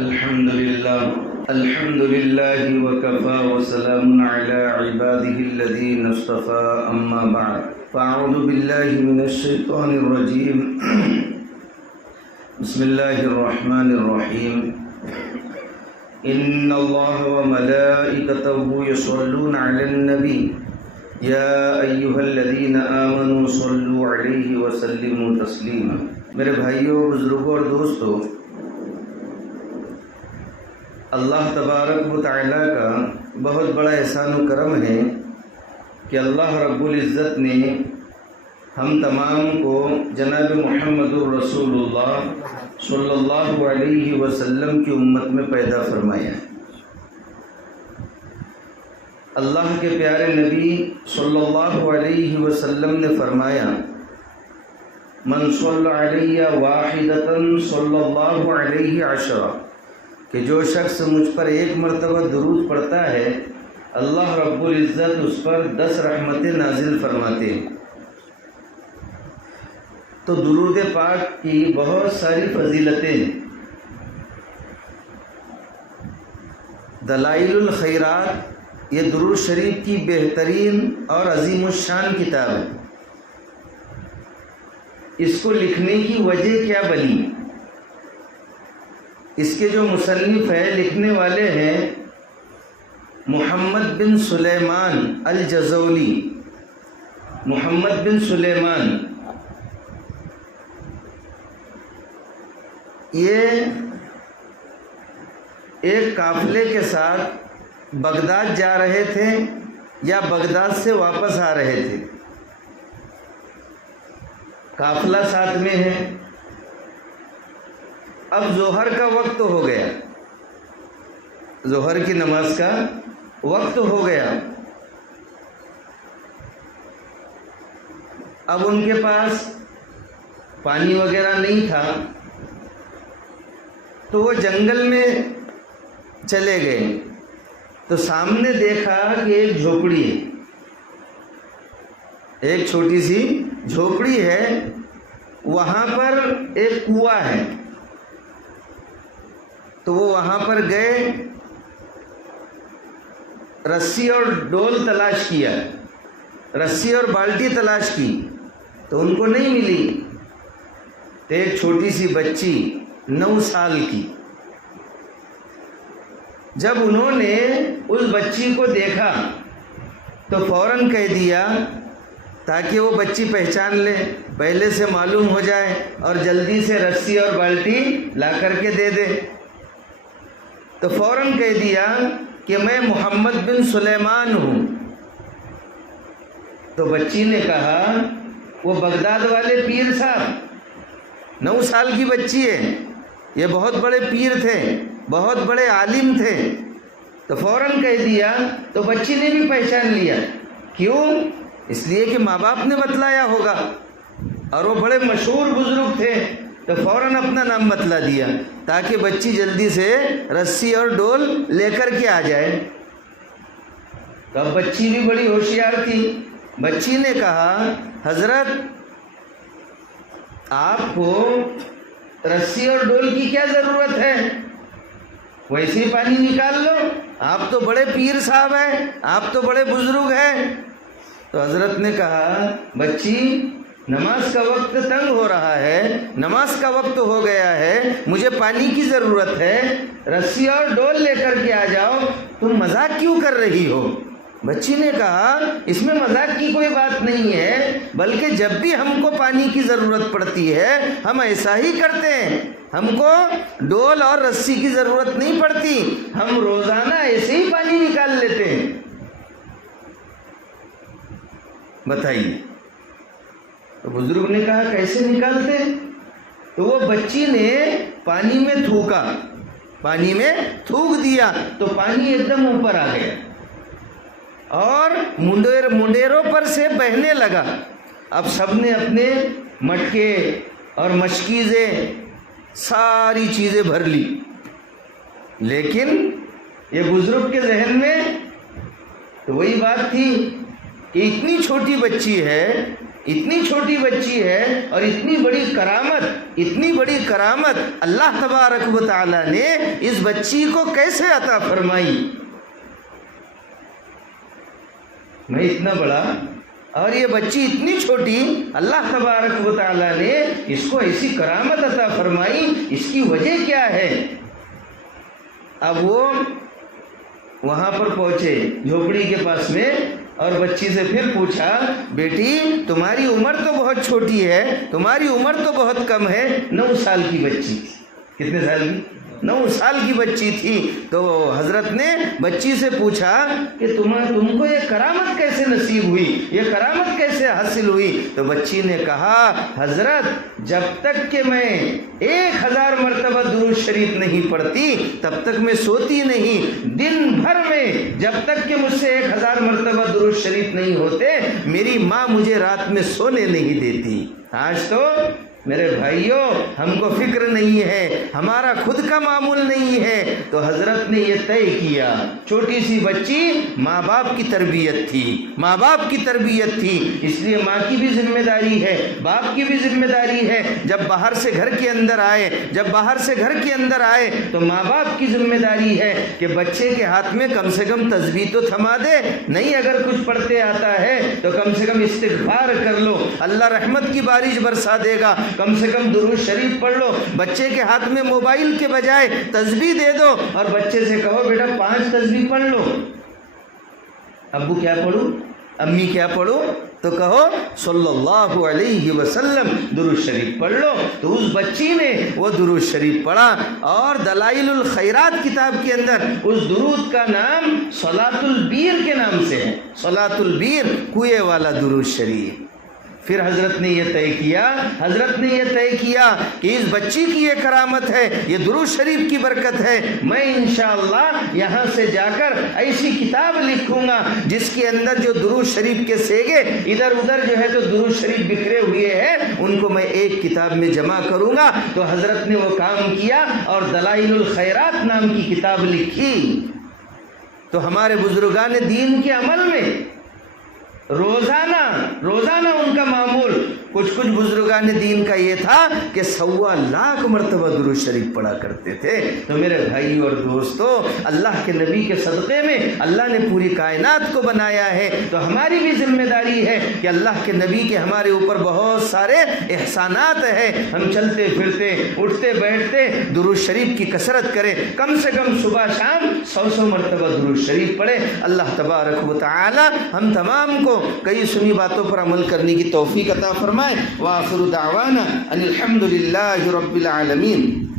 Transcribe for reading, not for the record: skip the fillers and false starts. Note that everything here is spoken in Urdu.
الحمد لله وكفى وسلام على عباده الذين اصطفى أما بعد فأعوذ بالله من الشيطان الرجيم بسم الله الرحمن الرحيم إن الله وملائكته يصلون على النبي يا أيها الذين آمنوا صلوا عليه وسلموا تسليما میرے بھائیوں، بزرگوں اور دوستوں، اللہ تبارک و تعالیٰ کا بہت بڑا احسان و کرم ہے کہ اللہ رب العزت نے ہم تمام کو جناب محمد الرسول اللہ صلی اللہ علیہ وسلم کی امت میں پیدا فرمایا ہے۔ اللہ کے پیارے نبی صلی اللہ علیہ وسلم نے فرمایا، من صلی علیہ واحدۃ صلی اللہ علیہ عشرہ، کہ جو شخص مجھ پر ایک مرتبہ درود پڑھتا ہے اللہ رب العزت اس پر 10 رحمتیں نازل فرماتے ہیں۔ تو درود پاک کی بہت ساری فضیلتیں ہیں۔ دلائل الخیرات یہ درود شریف کی بہترین اور عظیم الشان کتاب ہے۔ اس کو لکھنے کی وجہ کیا بنی؟ اس کے جو مصنف ہے، لکھنے والے ہیں محمد بن سلیمان الجزولی۔ محمد بن سلیمان یہ ایک قافلے کے ساتھ بغداد جا رہے تھے یا بغداد سے واپس آ رہے تھے۔ قافلہ ساتھ میں ہے۔ اب ظہر کا وقت ہو گیا، ظہر کی نماز کا وقت ہو گیا۔ اب ان کے پاس پانی وغیرہ نہیں تھا، تو وہ جنگل میں چلے گئے تو سامنے دیکھا کہ ایک جھوپڑی ہے، ایک چھوٹی سی جھوپڑی ہے، وہاں پر ایک کنواں ہے۔ تو وہ وہاں پر گئے، رسی اور ڈول تلاش کیا، رسی اور بالٹی تلاش کی تو ان کو نہیں ملی۔ تو ایک چھوٹی سی بچی 9 سال کی، جب انہوں نے اس بچی کو دیکھا تو فوراً کہہ دیا تاکہ وہ بچی پہچان لے، پہلے سے معلوم ہو جائے اور جلدی سے رسی اور بالٹی لا کر کے دے دے۔ تو فوراً کہہ دیا کہ میں محمد بن سلیمان ہوں۔ تو بچی نے کہا وہ بغداد والے پیر صاحب، 9 سال کی بچی ہے، یہ بہت بڑے پیر تھے، بہت بڑے عالم تھے۔ تو فوراً کہہ دیا، تو بچی نے بھی پہچان لیا۔ کیوں؟ اس لیے کہ ماں باپ نے بتلایا ہوگا، اور وہ بڑے مشہور بزرگ تھے، تو فوراً اپنا نام بتلا دیا تاکہ بچی جلدی سے رسی اور ڈول لے کر کے آ جائے۔ تو اب بچی بھی بڑی ہوشیار تھی۔ بچی نے کہا، حضرت آپ کو رسی اور ڈول کی کیا ضرورت ہے؟ ویسے ہی پانی نکال لو، آپ تو بڑے پیر صاحب ہیں، آپ تو بڑے بزرگ ہیں۔ تو حضرت نے کہا، بچی نماز کا وقت تنگ ہو رہا ہے، نماز کا وقت ہو گیا ہے، مجھے پانی کی ضرورت ہے، رسی اور ڈول لے کر کے آ جاؤ، تم مذاق کیوں کر رہی ہو؟ بچی نے کہا، اس میں مذاق کی کوئی بات نہیں ہے، بلکہ جب بھی ہم کو پانی کی ضرورت پڑتی ہے ہم ایسا ہی کرتے ہیں، ہم کو ڈول اور رسی کی ضرورت نہیں پڑتی، ہم روزانہ ایسے ہی پانی نکال لیتے ہیں۔ بتائیے۔ تو بزرگ نے کہا، کیسے نکالتے؟ تو وہ بچی نے پانی میں تھوکا، پانی میں تھوک دیا تو پانی ایک دم اوپر آ گیا اور منڈیروں پر سے بہنے لگا۔ اب سب نے اپنے مٹکے اور مشکیزیں ساری چیزیں بھر لی، لیکن یہ بزرگ کے ذہن میں تو وہی بات تھی کہ اتنی چھوٹی بچی ہے، اتنی چھوٹی بچی ہے اور اتنی بڑی کرامت اللہ تبارک و تعالیٰ نے اس بچی کو کیسے عطا فرمائی. میں اتنا بڑا اور یہ بچی اتنی چھوٹی، اللہ تبارک و تعالیٰ نے اس کو ایسی کرامت عطا فرمائی. اس کی وجہ کیا ہے؟ اب وہ وہاں پر پہنچے جھوپڑی کے پاس میں اور بچی سے پھر پوچھا، بیٹی تمہاری عمر تو بہت چھوٹی ہے، تمہاری عمر تو بہت کم ہے. 9 سال کی بچی تھی. کتنے سال کی؟ 9 سال کی بچی تھی. تو حضرت نے بچی سے پوچھا کہ تم کو یہ کرامت کیسے نصیب ہوئی، یہ کرامت کیسے حاصل ہوئی؟ تو بچی نے کہا، حضرت جب تک کہ میں 1000 مرتبہ درود شریف نہیں پڑھتی تب تک میں سوتی نہیں. دن بھر میں جب تک کہ مجھ سے 1000 مرتبہ درود شریف نہیں ہوتے میری ماں مجھے رات میں سونے نہیں دیتی. آج تو میرے بھائیوں ہم کو فکر نہیں ہے، ہمارا خود کا معمول نہیں ہے. تو حضرت نے یہ طے کیا، چھوٹی سی بچی ماں باپ کی تربیت تھی، ماں باپ کی تربیت تھی. اس لیے ماں کی بھی ذمہ داری ہے، باپ کی بھی ذمہ داری ہے. جب باہر سے گھر کے اندر آئے تو ماں باپ کی ذمہ داری ہے کہ بچے کے ہاتھ میں کم سے کم تسبیح تو تھما دے. نہیں اگر کچھ پڑھتے آتا ہے تو کم سے کم استغفار کر لو، اللہ رحمت کی بارش برسا دے گا. کم سے کم درود شریف پڑھ لو. بچے کے ہاتھ میں موبائل کے بجائے تسبیح دے دو اور بچے سے کہو بیٹا 5 تسبیح پڑھ لو. ابو کیا پڑھوں، امی کیا پڑھو؟ تو کہو صلی اللہ علیہ وسلم درود شریف پڑھ لو. تو اس بچی نے وہ درود شریف پڑھا اور دلائل الخیرات کتاب کے اندر اس درود کا نام صلاۃ البیر کے نام سے ہے. صلاۃ البیر، کنویں والا درود شریف. پھر حضرت نے یہ طے کیا کہ اس بچی کی یہ کرامت ہے، یہ درود شریف کی برکت ہے. میں انشاءاللہ یہاں سے جا کر ایسی کتاب لکھوں گا جس کے اندر جو درود شریف کے سیگے ادھر ادھر جو ہے تو درود شریف بکھرے ہوئے ہیں ان کو میں ایک کتاب میں جمع کروں گا. تو حضرت نے وہ کام کیا اور دلائل الخیرات نام کی کتاب لکھی. تو ہمارے بزرگان دین کے عمل میں روزانہ ان کا معمول کچھ بزرگان دین کا یہ تھا کہ 1.25 لاکھ مرتبہ درود شریف پڑھا کرتے تھے. تو میرے بھائی اور دوستو، اللہ کے نبی کے صدقے میں اللہ نے پوری کائنات کو بنایا ہے. تو ہماری بھی ذمہ داری ہے کہ اللہ کے نبی کے ہمارے اوپر بہت سارے احسانات ہیں. ہم چلتے پھرتے اٹھتے بیٹھتے درود شریف کی کثرت کریں. کم سے کم صبح شام 100 مرتبہ درود شریف پڑھیں. اللہ تبارک و تعالی ہم تمام کو کئی سنی باتوں پر عمل کرنے کی توفیق عطا فرمائے. وآخر دعوانا ان الحمد للہ رب العالمین.